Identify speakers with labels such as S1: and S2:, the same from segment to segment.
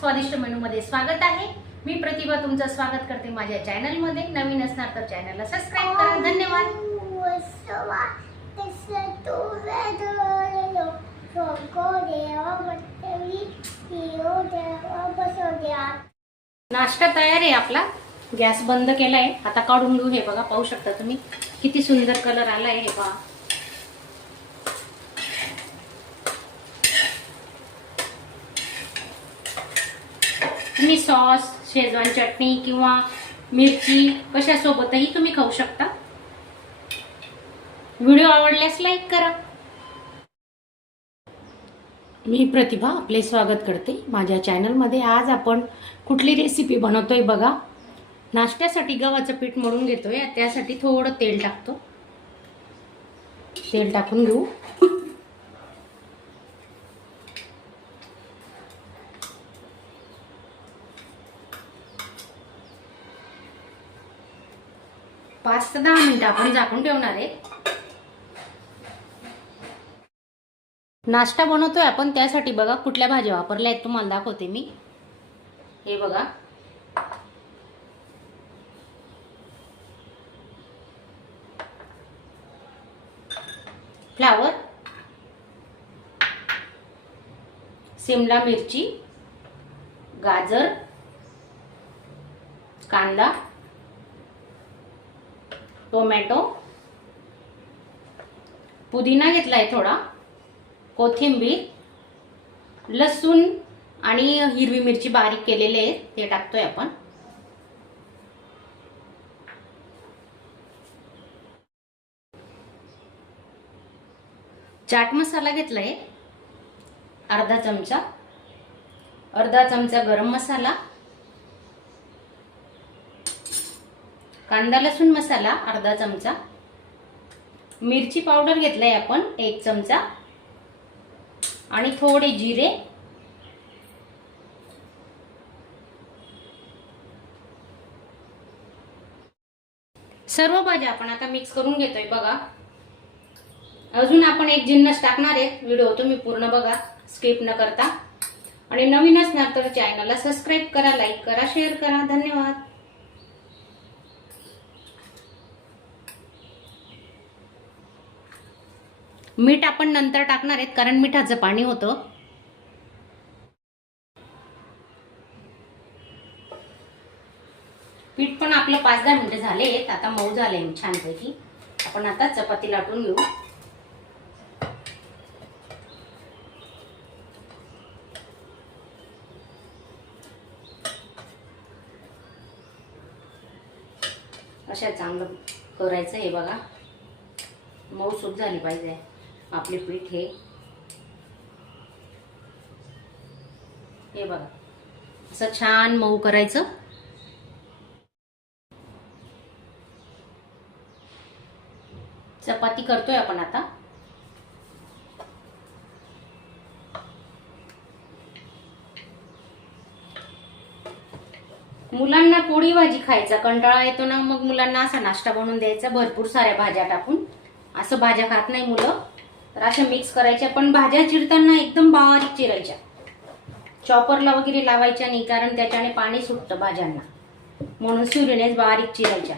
S1: स्वादिष्ट मेनू मध्ये स्वागत आहे मी प्रतिभा तुमचं स्वागत करते माझ्या चॅनलमध्ये नवीन असणार तर चॅनलला सबस्क्राईब करा धन्यवाद नाश्ता तयार आहे आपला गॅस बंद केलाय आता काढून घेऊ हे बघा पाहू शकता तुम्ही किती सुंदर कलर आलाय हे बघा तुम्ही सॉस शेजवान चटणी किंवा मिरची कशासोबतही तुम्ही खाऊ शकता व्हिडिओ आवडल्यास लाईक करा मी प्रतिभा आपले स्वागत करते माझ्या चॅनलमध्ये आज आपण कुठली रेसिपी बनवतोय बघा नाश्त्यासाठी गव्हाचं पीठ म्हणून घेतोय त्यासाठी थोडं तेल टाकतो तेल टाकून घेऊ पाच ते दहा मिनटं आपण झाकून ठेवणार आहे नाश्ता बनवतोय आपण त्यासाठी बघा कुठल्या भाज्या वापरल्या आहेत तुम्हाला दाखवते मी हे बघा फ्लावर शिमला मिरची गाजर कांदा टोमॅटो पुदिना घेतलाय थोडा कोथिंबीर लसूण आणि हिरवी मिरची बारीक केलेले आहे ते टाकतोय आपण चाट मसाला घेतलाय अर्धा चमचा अर्धा चमचा गरम मसाला कांदा लसूण मसाला अर्धा चमचा मिरची पावडर घेतलाय आपण एक चमचा आणि थोडे जिरे सर्व भाज्या आपण आता मिक्स करून घेतोय बघा अजून आपण एक जिन्नस टाकणार आहेत व्हिडिओ तुम्ही पूर्ण बघा स्किप न करता आणि नवीन असणार तर चॅनलला सबस्क्राईब करा लाईक करा शेअर करा धन्यवाद मीठ आपण नंतर टाकणार आहेत कारण मिठाचं पाणी होतं पीठ पण आपलं पाच दहा मिनटं आहेत आता मऊ झाले छानपैकी आपण आता चपाती लाटून घेऊ अशा चांगलं करायचं हे बघा मऊ सूप झाली पाहिजे आपले पीठ हे हे बघा असं छान मऊ करायचं चपाती करतोय आपण आता मुलांना पोळी भाजी खायचा कंटाळा येतो ना मग मुलांना असा नाश्ता बनवून द्यायचा भरपूर साऱ्या भाज्या टाकून असं भाज्या खात नाही मुलं तर अशा मिक्स करायच्या पण भाज्या चिरताना एकदम बारीक चिरायच्या चॉपरला वगैरे लावायच्या नाही कारण त्याच्याने पाणी सुटतं भाज्यांना म्हणून सुरीनेच बारीक चिरायच्या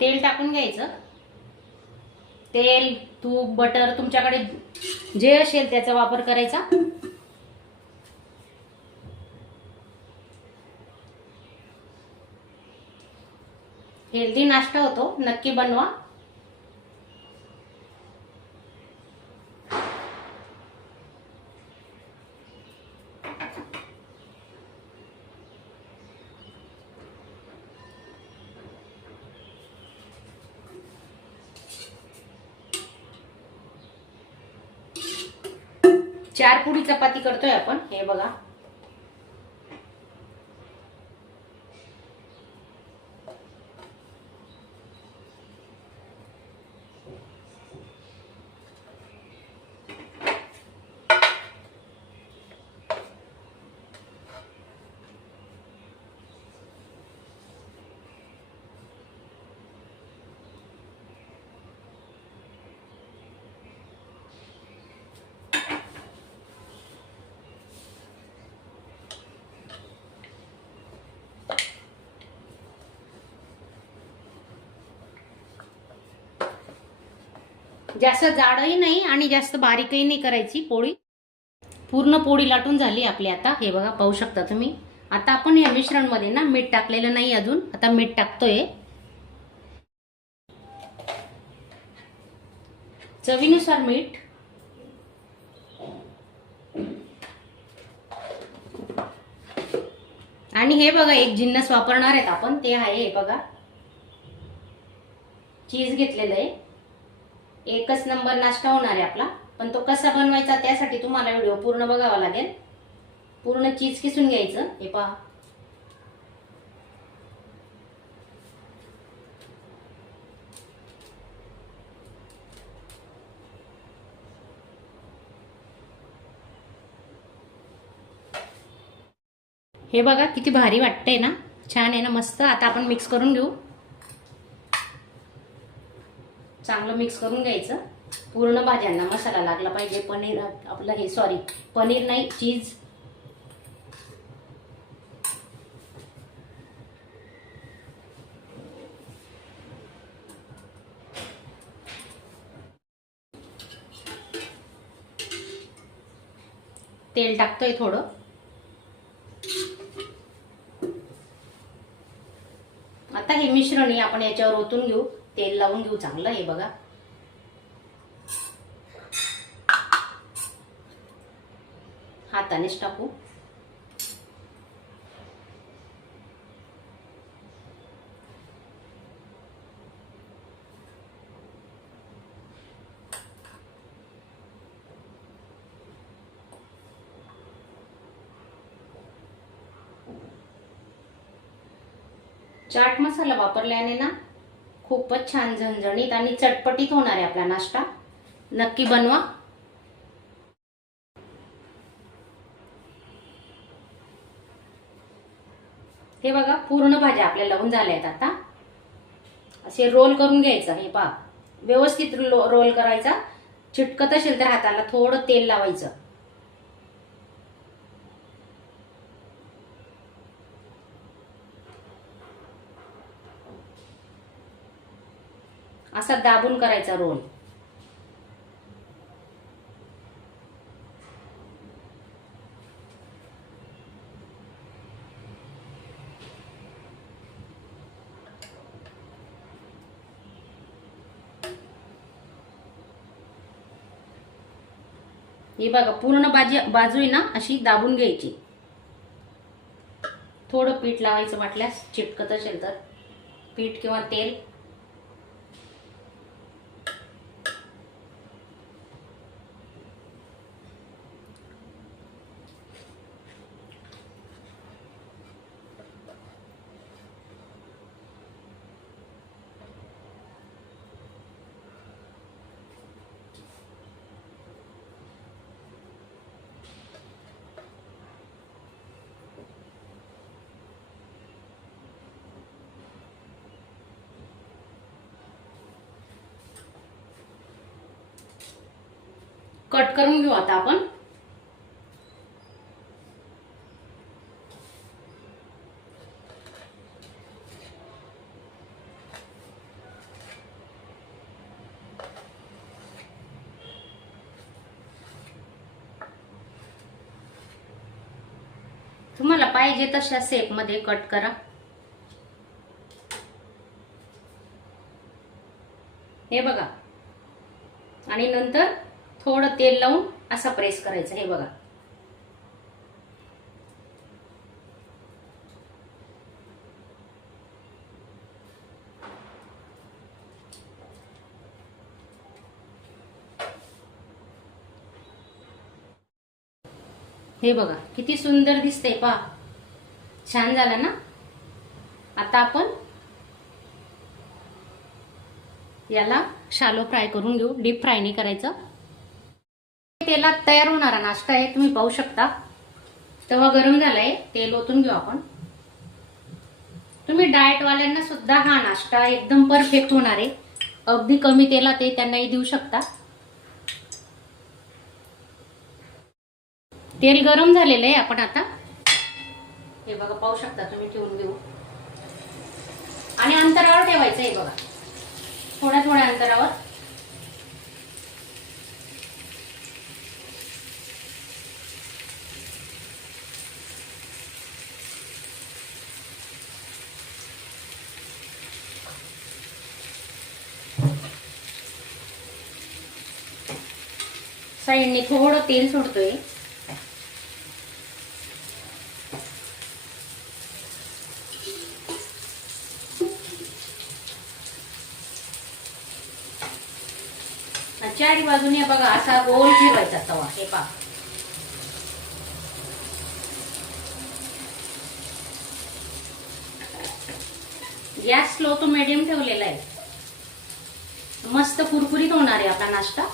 S1: तेल टाकून घ्यायचं तेल तूप बटर तुमच्याकडे जे असेल त्याचा वापर करायचा हेल्दी नाश्ता होतो नक्की बनवा चार पुरी चपाती करतोय आपण हे बघा जास्त जाडही नाही आणि जास्त बारीकही नाही करायची पोळी पूर्ण पोळी लाटून झाली आपली आता हे बघा पाहू शकता तुम्ही आता आपण या मिश्रणमध्ये ना मीठ टाकलेलं नाही अजून आता मीठ टाकतोय चवीनुसार मीठ आणि हे बघा एक जिन्नस वापरणार आहेत आपण ते आहे हे बघा चीज घेतलेलं आहे एकच नंबर नाश्ता होणार आहे आपला पण तो कसा बनवायचा त्यासाठी तुम्हाला व्हिडिओ पूर्ण बघावा लागेल पूर्ण चीज किसून घ्यायचं हे पहा हे बघा किती भारी वाटतंय ना छान आहे ना मस्त आता आपण मिक्स करून घेऊ चांगलं मिक्स करून घ्यायचं पूर्ण भाज्यांना मसाला लागला पाहिजे पनीर आपलं हे सॉरी पनीर नाही चीज तेल टाकतोय थोडं आता हे मिश्रणी आपण याच्यावर ओतून घेऊ तेल लावून घेऊ चांगलं हे बघा हातानेच टाकू चाट मसाला वापरल्याने ना खूपच छान झणझणीत आणि चटपटीत होणार आहे आपला नाश्ता नक्की बनवा हे बघा पूर्ण भाज्या आपल्या लावून झाल्या आहेत आता असे रोल करून घ्यायचं हे पहा व्यवस्थित रोल करायचा चिटकत असेल तर हाताला थोडं तेल लावायचं असा दाबून करायचा रोल हे बघा पूर्ण बाजी बाजू ना अशी दाबून घ्यायची थोडं पीठ लावायचं म्हटल्यास चिटकत असेल तर पीठ किंवा तेल कट करून घेऊ आता आपण तुम्हाला पाहिजे तशा मध्ये कट करा हे बघा आणि नंतर थोडं तेल लावून असा प्रेस करायचा हे बघा हे बघा किती सुंदर दिसतंय पा छान झालं ना आता आपण याला शालो फ्राय करून घेऊ डीप फ्राय नाही करायचं तेलात तयार होणारा नाश्ता आहे तुम्ही पाहू शकता तेव्हा गरम झालाय तेल ओतून घेऊ आपण तुम्ही डाएट डाएटवाल्यांना सुद्धा हा नाश्ता एकदम परफेक्ट होणार आहे अगदी कमी तेला ते त्यांनाही देऊ शकता तेल गरम झालेलं आहे आपण आता हे बघा पाहू शकता तुम्ही ठेवून देऊ आणि अंतरावर ठेवायचं हे बघा थोड्या थोड्या अंतरावर साईडने थोडं तेल सोडतोय चारी बाजूने बघा असा गोल ठेवायचा तवा हे पा गॅस स्लो तो मीडियम ठेवलेला आहे मस्त कुरकुरीत होणार आहे आपला नाश्ता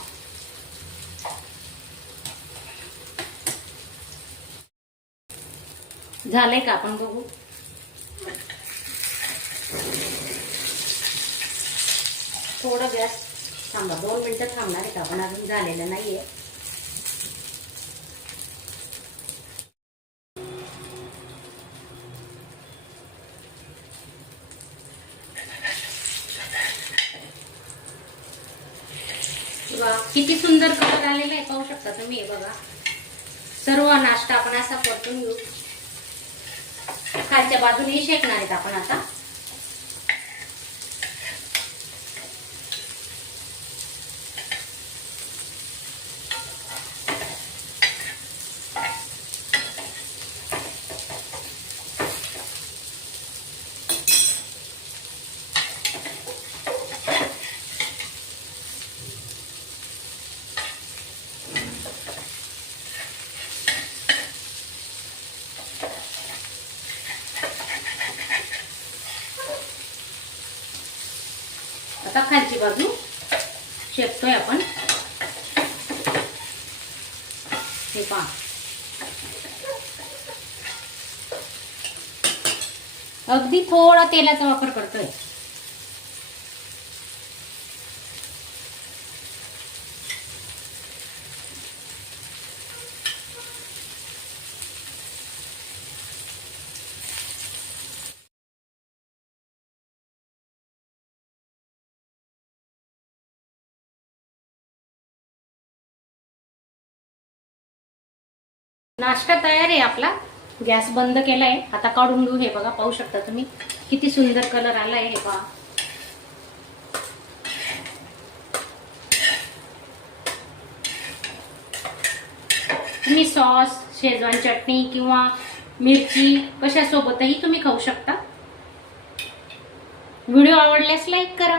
S1: झालंय का आपण बघू थोड गॅस थांबा दोन मिनटं थांबणार आहे का आपण अजून झालेलं नाहीये किती सुंदर कलर आलेला आहे पाहू शकता तुम्ही बघा सर्व नाश्ता आपण असा परतून घेऊ खालच्या बाजूने शेकणार आहेत आपण आता आता खालची बाजू शेकतोय आपण हे पहा अगदी थोडा तेलाचा वापर करतोय नाश्ता तयार आहे आपला गॅस बंद केलाय आता काढून घेऊ हे बघा पाहू शकता तुम्ही किती सुंदर कलर आलाय हे बघा तुम्ही सॉस शेजवान चटणी किंवा मिरची कशासोबतही तुम्ही खाऊ शकता व्हिडिओ आवडल्यास लाईक करा